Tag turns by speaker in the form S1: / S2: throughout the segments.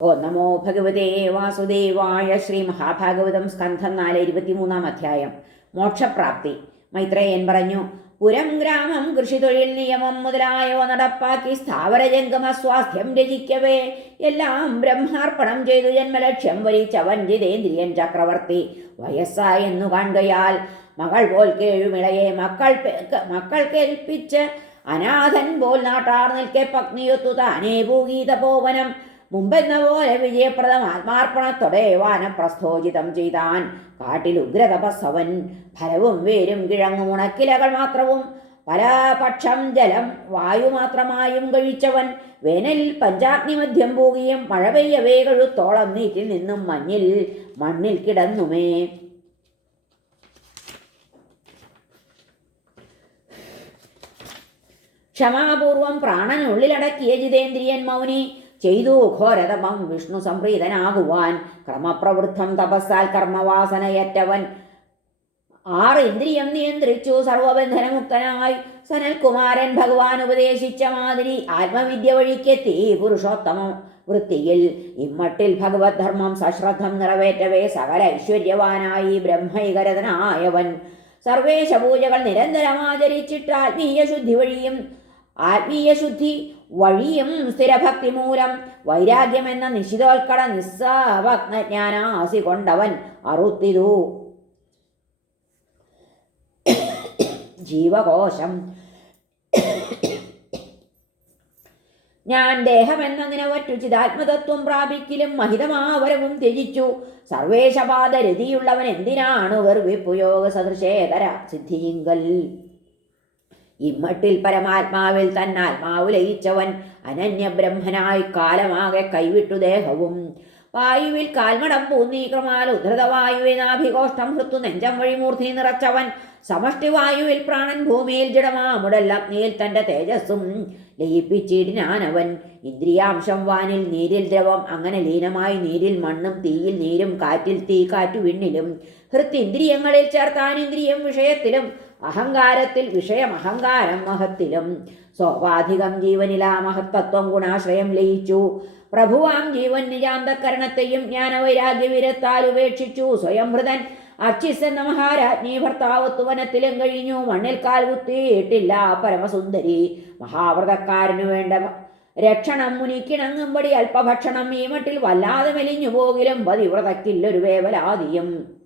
S1: ഓ നമോ ഭഗവതേ വാസുദേവായ ശ്രീ മഹാഭാഗവതം സ്കന്ധം നാല് ഇരുപത്തിമൂന്നാം അധ്യായം. മോക്ഷപ്രാപ്തി. മൈത്രേയൻ പറഞ്ഞു പുരം ഗ്രാമം കൃഷിതൊഴിൽ നിയമം മുതലായവ നടപ്പാക്കി സ്ഥാവരജംഗമ സ്വാസ്ഥ്യം രചിക്കവേ. എല്ലാം ബ്രഹ്മാർപ്പണം ചെയ്തു ജന്മലക്ഷ്യം വരിച്ചവൻ ജിതേന്ദ്രിയൻ ചക്രവർത്തി. വയസ്സായെന്നു കാണുകയാൽ മകൾ പോൽ കേഴുമിളയെ മക്കൾ മക്കൾ കേൾപ്പിച്ച് അനാഥൻ പോൽ നാട്ടാർ നിൽക്കെ പത്നിയൊത്തു താനേ ഭൂഗീത പോവനം മുമ്പെന്ന പോലെ വിജയപ്രദം ആത്മാർപ്പണത്തോടെ വാനപ്രസ്ഥോചിതം ചെയ്താൻ കാട്ടിൽ ഉഗ്രതപസവൻ ഫലവും വേരും കിഴങ്ങും ഉണക്കിലകൾ മാത്രവും. പല പക്ഷം ജലം വായു മാത്രമായും കഴിച്ചവൻ വേനൽ പഞ്ചാഗ്നി മധ്യം പോകിയും മഴ പെയ്യവേ കഴുത്തോളം നീറ്റിൽ നിന്നും മഞ്ഞിൽ മണ്ണിൽ കിടന്നുമേ. ക്ഷമാപൂർവം പ്രാണനുള്ളിലടക്കിയ ജിതേന്ദ്രിയൻ മൗനി ചെയ്തു ഘോരതമം വിഷ്ണു സംപ്രീതനാകുവാൻ. ക്രമപ്രവൃദ്ധം തപസ്സാൽ കർമ്മവാസനയറ്റവൻ. ആറ് ഇന്ദ്രിയം നിയന്ത്രിച്ചു സർവബന്ധനമുക്തനായി. സനൽകുമാരൻ ഭഗവാൻ ഉപദേശിച്ച മാതിരി ആത്മവിദ്യ വഴിക്കെത്തി പുരുഷോത്തമ വൃത്തിയിൽ. ഇമ്മട്ടിൽ ഭഗവത് ധർമ്മം സശ്രദ്ധം നിറവേറ്റവേ സകല ഐശ്വര്യവാനായി ബ്രഹ്മൈകരതനായവൻ. സർവേശ പൂജകൾ നിരന്തരം ആചരിച്ചിട്ട് ആത്മീയ ശുദ്ധി വഴിയും ആത്മീയ ശുദ്ധി വഴിയും സ്ഥിരഭക്തി മൂലം വൈരാഗ്യമെന്ന നിശിതോത്കട നിസ്സാവജ്ഞാനാസി കൊണ്ടവൻ അറുത്തിതു. ജീവകോശം. ഞാൻ ദേഹമെന്നതിനെ വറ്റു ചിതാത്മതത്വം പ്രാപിക്കലും മഹിതമാവരവും ത്യജിച്ചു. സർവേശപാത രതിയുള്ളവൻ എന്തിനാണ് വെറുവിപ്പുയോഗ സദൃശേതര സിദ്ധിയിങ്കൽ? ഇമ്മട്ടിൽ പരമാത്മാവിൽ തന്നാത്മാവ് ലയിച്ചവൻ അനന്യബ്രഹ്മനായി കാലമാകെ കൈവിട്ടു ദേഹവും. വായുവിൽ കാൽമടം പൂന്നീക്രമാൽ ഉദ്ധൃതവായുവെ നാഭികോഷ്ടം ഹൃത്തു നെഞ്ചം വഴി മൂർത്തി നിറച്ചവൻ. സമഷ്ടി വായുവിൽ പ്രാണൻ ഭൂമിയിൽ ജഡമാമുടൽ അഗ്നിയിൽ തന്റെ തേജസ്സും ലയിപ്പിച്ചിടിനാനവൻ ഇന്ദ്രിയാംശം വാനിൽ നീരിൽ ദ്രവം അങ്ങനെ ലീനമായി നീരിൽ മണ്ണും തീയിൽ നീരും കാറ്റിൽ തീ കാറ്റു വിണ്ണിലും. ഹൃത്തിന്ദ്രിയങ്ങളിൽ ചേർത്താൻ ഇന്ദ്രിയം വിഷയത്തിലും അഹങ്കാരത്തിൽ വിഷയം അഹങ്കാരം മഹത്തിലും. സ്വാഭാധികം ജീവനിലാ മഹത്തത്വം ഗുണാശ്രയം ലയിച്ചു. പ്രഭുവാം ജീവൻ നിജാന്തകരണത്തെയും ജ്ഞാനവൈരാഗ്യവീരത്താൽ ഉപേക്ഷിച്ചു. സ്വയംഭൃതൻ അച്ഛിസ് എന്ന മഹാരാജ്ഞി ഭർത്താവത്തു വനത്തിലും കഴിഞ്ഞു. മണ്ണിൽ കാൽ കുത്തിയിട്ടില്ല. പരമസുന്ദരി മഹാവ്രതക്കാരനു വേണ്ട രക്ഷണം മുനിക്കിണങ്ങുമ്പടി അല്പഭക്ഷണം ഈ മട്ടിൽ വല്ലാതെ മെലിഞ്ഞു പോകിലും പതിവ്രതക്കില്ലൊരു വേവലാദിയും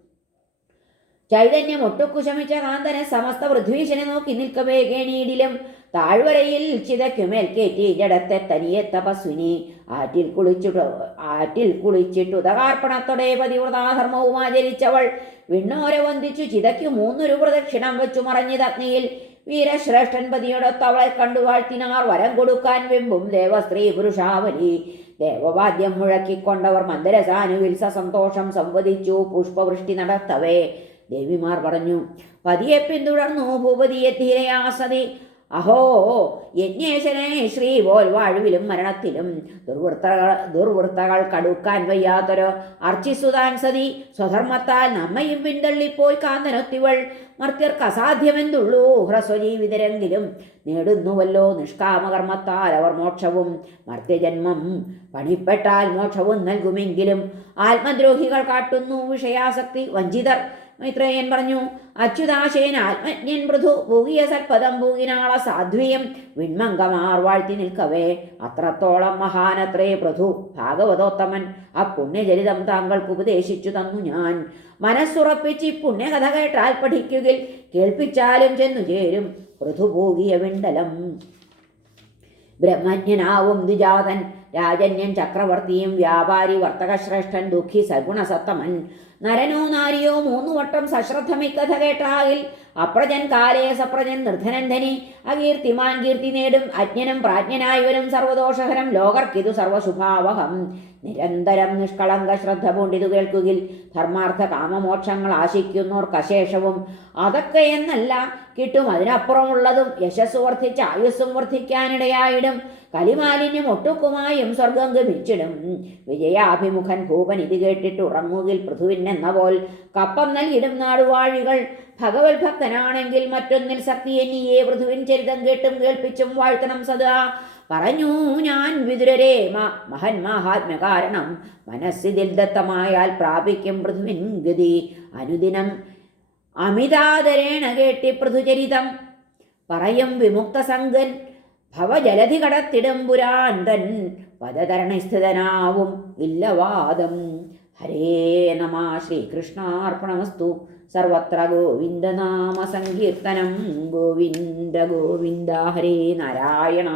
S1: ചൈതന്യം ഒട്ടുക്കുശമിച്ച കാന്തനെ സമസ്ത പൃഥ്വീശനെ നോക്കി നിൽക്കവേ കേണീടിലും. താഴ്വരയിൽ ചിതയ്ക്കുമേൽ കയറ്റി ജടത്തെ തനിയെ തപസ്വിനി. ആറ്റിൽ കുളിച്ചിട്ട് ആറ്റിൽ കുളിച്ചിട്ടു ഉദകാർപ്പണത്തോടെ പതിവ്രതാധർമ്മവും ആചരിച്ചവൾ. വിണ്ണോരെ വന്ദിച്ചു ചിതയ്ക്കു മൂന്നൊരു പ്രദക്ഷിണം വെച്ചു മറഞ്ഞിതഗ്നിയിൽ വീരശ്രേഷ്ഠൻ പതിയോടൊത്ത് അവളെ കണ്ടു വാഴ്ത്തിനാർ വരം കൊടുക്കാൻ വെമ്പും ദേവസ്ത്രീ പുരുഷാവലി. ദേവവാദ്യം മുഴക്കിക്കൊണ്ടവർ മന്ദരസാനുവിൽ സസന്തോഷം സംവദിച്ചു. പുഷ്പവൃഷ്ടി നടത്തവേ. ദേവിമാർ പറഞ്ഞു പതിയെ പിന്തുടർന്നു ഭൂപതിയെ ധീരയാസതി അഹോ യജ്ഞേശനെ ശ്രീ പോൽ വാഴുവിലും മരണത്തിലും ദുർവൃത്തകൾ ദുർവൃത്തകൾ കടുക്കാൻ വയ്യാത്തൊരു അർച്ചിസുതാൻ സതി. സ്വധർമ്മത്താൽ നമ്മയും പിന്തള്ളിപ്പോയി കാന്തനൊത്തിവൾ. മർത്യർക്ക് അസാധ്യമെന്തുള്ളൂ? ഹ്രസ്വജീവിതരെങ്കിലും നേടുന്നുവല്ലോ നിഷ്കാമകർമ്മത്താൽ അവർ മോക്ഷവും. മർത്യജന്മം പണിപ്പെട്ടാൽ മോക്ഷവും നൽകുമെങ്കിലും ആത്മദ്രോഹികൾ കാട്ടുന്നു. വിഷയാസക്തി വഞ്ചിതർ. മൈത്രേയൻ പറഞ്ഞു അച്യുതാശയൻ ആത്മജ്ഞൻ മൃദു. ഭൂകിയ സൽപദം ഭൂകിനാള സാധ്വിയം. വിൺമംഗമാർ വാഴ്ത്തി നിൽക്കവേ. അത്രത്തോളം മഹാനത്രേ പ്രഥു ഭാഗവതോത്തമൻ ആ പുണ്യചരിതം താങ്കൾക്ക് ഉപദേശിച്ചു തന്നു ഞാൻ. മനസ്സുറപ്പിച്ച് ഈ പുണ്യകഥ കേട്ടാൽ പഠിക്കുകിൽ കേൾപ്പിച്ചാലും ചെന്നു ചേരും പൃഥു വിണ്ടലം. ബ്രഹ്മജ്ഞനാവും ദ്വിജാതൻ രാജന്യൻ ചക്രവർത്തിയും വ്യാപാരി വർത്തകശ്രേഷ്ഠൻ ദുഃഖി സഗുണസത്തമൻ നരനോ നാരിയോ മൂന്നു വട്ടം സശ്രദ്ധമിക്കഥ കേട്ടാകിൽ അപ്രജൻ കാലേ സപ്രജൻ നിർധനന്ധനി. ധനി അകീർത്തിമാൻ കീർത്തി നേടും അജ്ഞനും പ്രാജ്ഞനായവരും സർവദോഷഹരം ലോകർക്കിതു സർവശുഭാവഹം നിരന്തരം നിഷ്കളങ്ക ശ്രദ്ധ പൂണ്ടിതു കേൾക്കുകിൽ ധർമാർത്ഥ കാമമോക്ഷങ്ങൾ ആശിക്കുന്നോർക്ക് അശേഷവും അതൊക്കെ എന്നല്ല കിട്ടും അതിനപ്പുറമുള്ളതും. യശസ് വർദ്ധിച്ച് ആയുസ്സും വർദ്ധിക്കാനിടയായിടും. കലിമാലിന്യം ഒട്ടുക്കുമായും സ്വർഗം ഗമിച്ചിടും വിജയാഭിമുഖൻ ഭൂപൻ ഇത് കേട്ടിട്ട് ഉറങ്ങുകിൽ പൃഥുവിനെന്ന പോൽ കപ്പം നൽകിടും നാടുവാഴികൾ. ഭഗവത് ഭക്തനാണെങ്കിൽ മറ്റൊന്നിൽ സത്യനിയെ പൃഥുവിൻ ചരിതം കേട്ടും കേൾപ്പിച്ചും വാഴ്ത്തണം സദാ. പറഞ്ഞു ഞാൻ വിതുരരെ മഹൻ മഹാത്മ്യ കാരണം മനസ്സിതിൽ ദത്തമായാൽ പ്രാപിക്കും പൃഥുവിൻ ഗതി. അനുദിനം അമിതാദരേണ കേട്ടി പൃഥുചരിതം പറയും വിമുക്തസംഗൻ ഭവജലധി കടത്തിടും പുരാന്തൻ പദതരണസ്ഥിതനാവും ഇല്ലവാദം ഹരേ നമ. ശ്രീകൃഷ്ണാർപ്പണമസ്തു. സർവത്ര ഗോവിന്ദനാമ സങ്കീർത്തനം. ഗോവിന്ദ ഗോവിന്ദ ഹരേ നാരായണ.